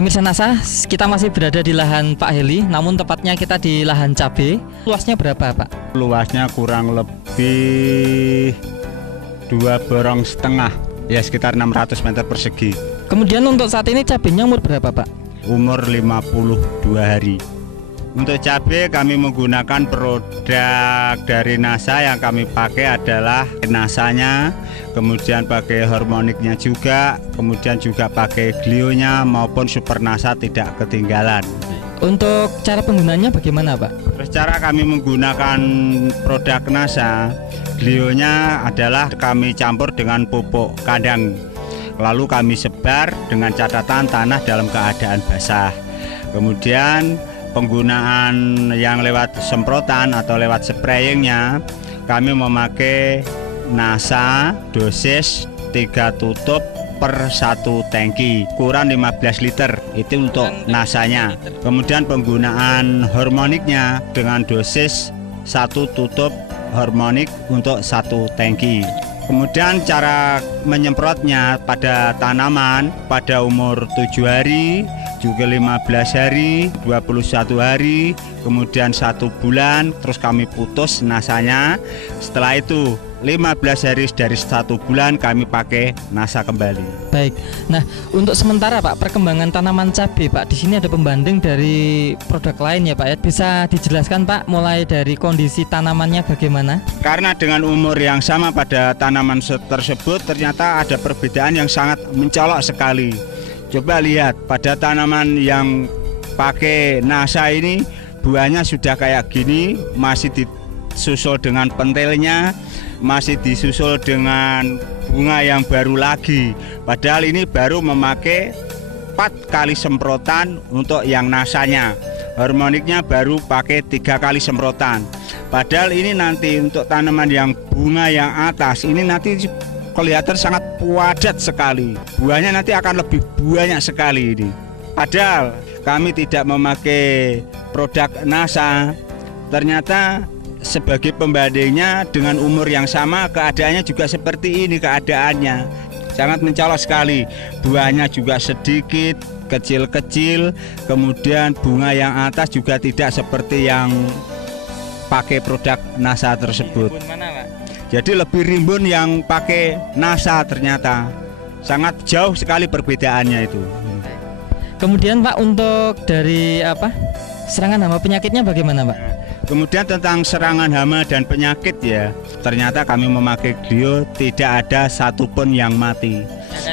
Pemirsa NASA, kita masih berada di lahan Pak Heli, namun tepatnya kita di lahan cabai. Luasnya berapa, Pak? Luasnya kurang lebih 2,5 borong, ya sekitar 600 meter persegi. Kemudian untuk saat ini cabainya umur berapa, Pak? Umur 52 hari. Untuk cabai kami menggunakan produk dari NASA. Yang kami pakai adalah NASA-nya, kemudian pakai hormoniknya juga, kemudian juga pakai glionya maupun super NASA tidak ketinggalan. Untuk cara penggunaannya bagaimana, Pak? Terus cara kami menggunakan produk NASA, glionya adalah kami campur dengan pupuk kandang, lalu kami sebar dengan catatan tanah dalam keadaan basah. Kemudian penggunaan yang lewat semprotan atau lewat sprayingnya, kami memakai NASA dosis 3 tutup per 1 tangki, ukuran 15 liter, itu untuk NASA-nya. Kemudian penggunaan hormoniknya dengan dosis 1 tutup hormonik untuk 1 tangki. Kemudian cara menyemprotnya pada tanaman pada umur 7 hari, juga 15 hari, 21 hari, kemudian 1 bulan, terus kami putus NASA-nya. Setelah itu 15 hari dari 1 bulan kami pakai NASA kembali. Baik. Nah, untuk sementara Pak, perkembangan tanaman cabai Pak, di sini ada pembanding dari produk lain ya Pak ya. Bisa dijelaskan Pak, mulai dari kondisi tanamannya bagaimana? Karena dengan umur yang sama pada tanaman tersebut ternyata ada perbedaan yang sangat mencolok sekali. Coba lihat pada tanaman yang pakai NASA ini, buahnya sudah kayak gini, masih disusul dengan pentilnya, masih disusul dengan bunga yang baru lagi. Padahal ini baru memakai 4 kali semprotan untuk yang NASA-nya. Hormoniknya baru pakai 3 kali semprotan. Padahal ini nanti untuk tanaman yang bunga yang atas ini nanti kelihatan sangat padat sekali. Buahnya nanti akan lebih banyak sekali ini. Padahal kami tidak memakai produk NASA. Ternyata sebagai pembandingnya dengan umur yang sama, keadaannya juga seperti ini keadaannya. Sangat mencolok sekali. Buahnya juga sedikit, kecil-kecil. Kemudian bunga yang atas juga tidak seperti yang pakai produk NASA tersebut. Jadi lebih rimbun yang pakai NASA ternyata. Sangat jauh sekali perbedaannya itu. Kemudian Pak, untuk dari serangan hama penyakitnya bagaimana Pak? Kemudian tentang serangan hama dan penyakit ya, ternyata kami memakai glio tidak ada satupun yang mati.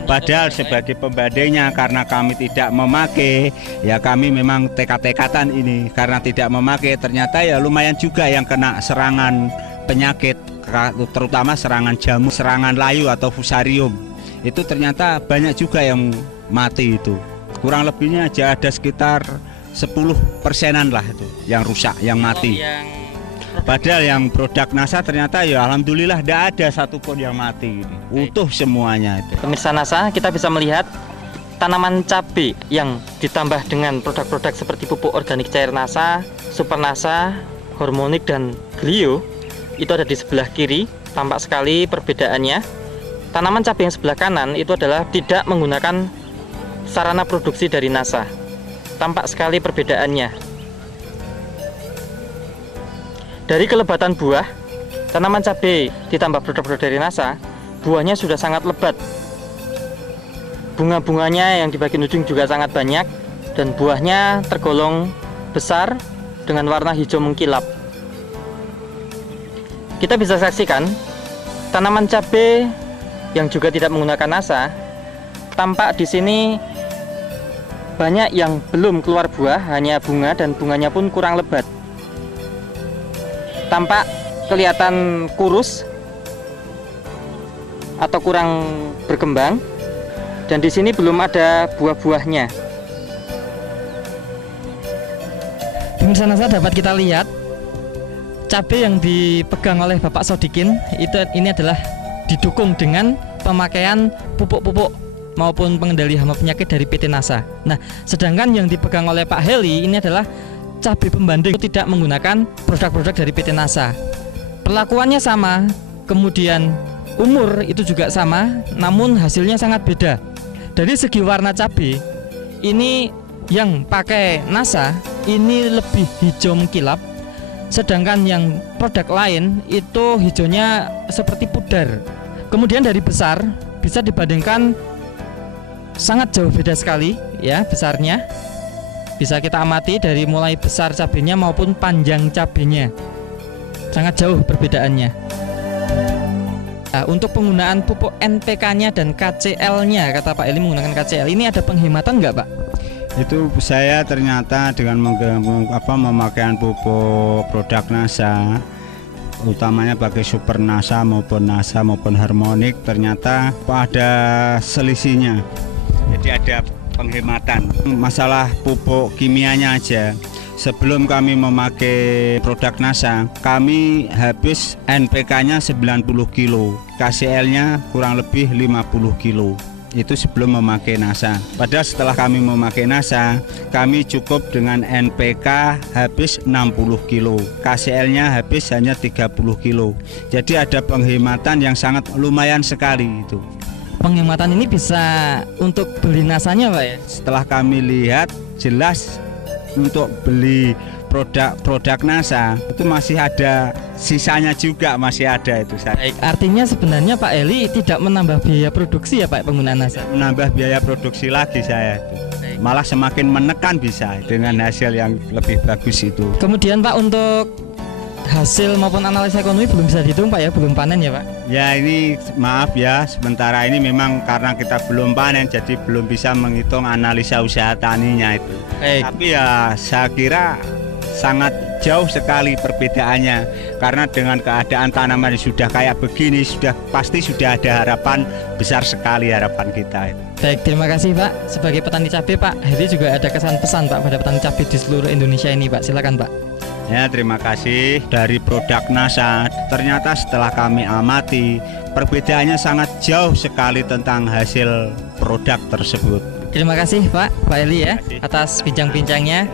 Padahal sebagai pembandingnya, karena kami tidak memakai, ya kami memang tekad-tekatan ini. Karena tidak memakai, ternyata ya lumayan juga yang kena serangan penyakit, terutama serangan jamur, serangan layu atau fusarium. Itu ternyata banyak juga yang mati itu. Kurang lebihnya aja ada sekitar 10%-an lah itu yang rusak, yang mati. Padahal yang produk NASA ternyata ya alhamdulillah tidak ada satupun yang mati ini. Utuh semuanya itu. Pemirsa NASA, kita bisa melihat tanaman cabai yang ditambah dengan produk-produk seperti pupuk organik cair NASA, super NASA, hormonik dan glio. Itu ada di sebelah kiri. Tampak sekali perbedaannya. Tanaman cabai yang sebelah kanan itu adalah tidak menggunakan sarana produksi dari NASA. Tampak sekali perbedaannya. Dari kelebatan buah, tanaman cabai ditambah produk-produk dari NASA, buahnya sudah sangat lebat. Bunga-bunganya yang di bagian ujung juga sangat banyak, dan buahnya tergolong besar dengan warna hijau mengkilap. Kita bisa saksikan tanaman cabai yang juga tidak menggunakan NASA. Tampak di sini banyak yang belum keluar buah, hanya bunga, dan bunganya pun kurang lebat. Tampak kelihatan kurus atau kurang berkembang, dan di sini belum ada buah-buahnya. Pemirsa NASA, dapat kita lihat cabai yang dipegang oleh Bapak Sodikin ini adalah didukung dengan pemakaian pupuk-pupuk maupun pengendali hama penyakit dari PT NASA. Nah, sedangkan yang dipegang oleh Pak Heli ini adalah cabai pembanding, tidak menggunakan produk-produk dari PT NASA. Perlakuannya sama, kemudian umur itu juga sama, namun hasilnya sangat beda. Dari segi warna cabai, ini yang pakai NASA ini lebih hijau mengkilap, sedangkan yang produk lain itu hijaunya seperti pudar. Kemudian dari besar bisa dibandingkan sangat jauh beda sekali ya besarnya. Bisa kita amati dari mulai besar cabenya maupun panjang cabenya. Sangat jauh perbedaannya. Nah, untuk penggunaan pupuk NPK-nya dan KCL-nya, kata Pak Eli menggunakan KCL, ini ada penghematan nggak, Pak? Itu saya ternyata dengan memakaian pupuk produk NASA, utamanya pakai Super NASA maupun Harmonic, ternyata ada selisihnya. Jadi ada penghematan. Masalah pupuk kimianya aja, sebelum kami memakai produk NASA, kami habis NPK-nya 90 kilo, KCL-nya kurang lebih 50 kilo. Itu sebelum memakai NASA. Padahal setelah kami memakai NASA, kami cukup dengan NPK habis 60 kilo, KCL-nya habis hanya 30 kilo. Jadi ada penghematan yang sangat lumayan sekali itu. Penghematan ini bisa untuk beli nasanya, Pak ya? Setelah kami lihat, jelas untuk beli produk NASA itu masih ada sisanya juga, masih ada itu saya. Baik, artinya sebenarnya Pak Eli tidak menambah biaya produksi ya Pak penggunaan NASA? Menambah biaya produksi lagi saya itu. Malah semakin menekan bisa dengan hasil yang lebih bagus itu. Kemudian Pak, untuk hasil maupun analisa ekonomi belum bisa dihitung Pak ya, belum panen ya Pak? Ya ini maaf ya, sementara ini memang karena kita belum panen jadi belum bisa menghitung analisa usaha taninya itu. Baik. Tapi ya saya kira sangat jauh sekali perbedaannya, karena dengan keadaan tanaman yang sudah kayak begini pasti sudah ada harapan besar sekali, harapan kita itu. Baik, terima kasih Pak. Sebagai petani cabai Pak Heri juga ada kesan pesan Pak pada petani cabai di seluruh Indonesia ini Pak, silakan Pak. Ya, terima kasih. Dari produk NASA, ternyata setelah kami amati, perbedaannya sangat jauh sekali tentang hasil produk tersebut. Terima kasih Pak Eli ya atas bincang-bincangnya.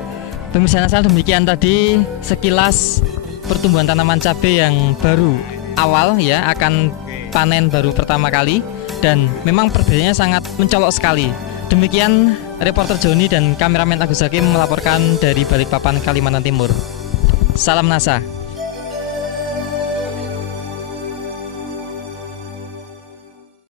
Pemirsa Nasal, demikian tadi sekilas pertumbuhan tanaman cabai yang baru awal ya, akan panen baru pertama kali, dan memang perbedaannya sangat mencolok sekali. Demikian reporter Joni dan kameramen Agus Hakim melaporkan dari Balikpapan, Kalimantan Timur. Salam NASA.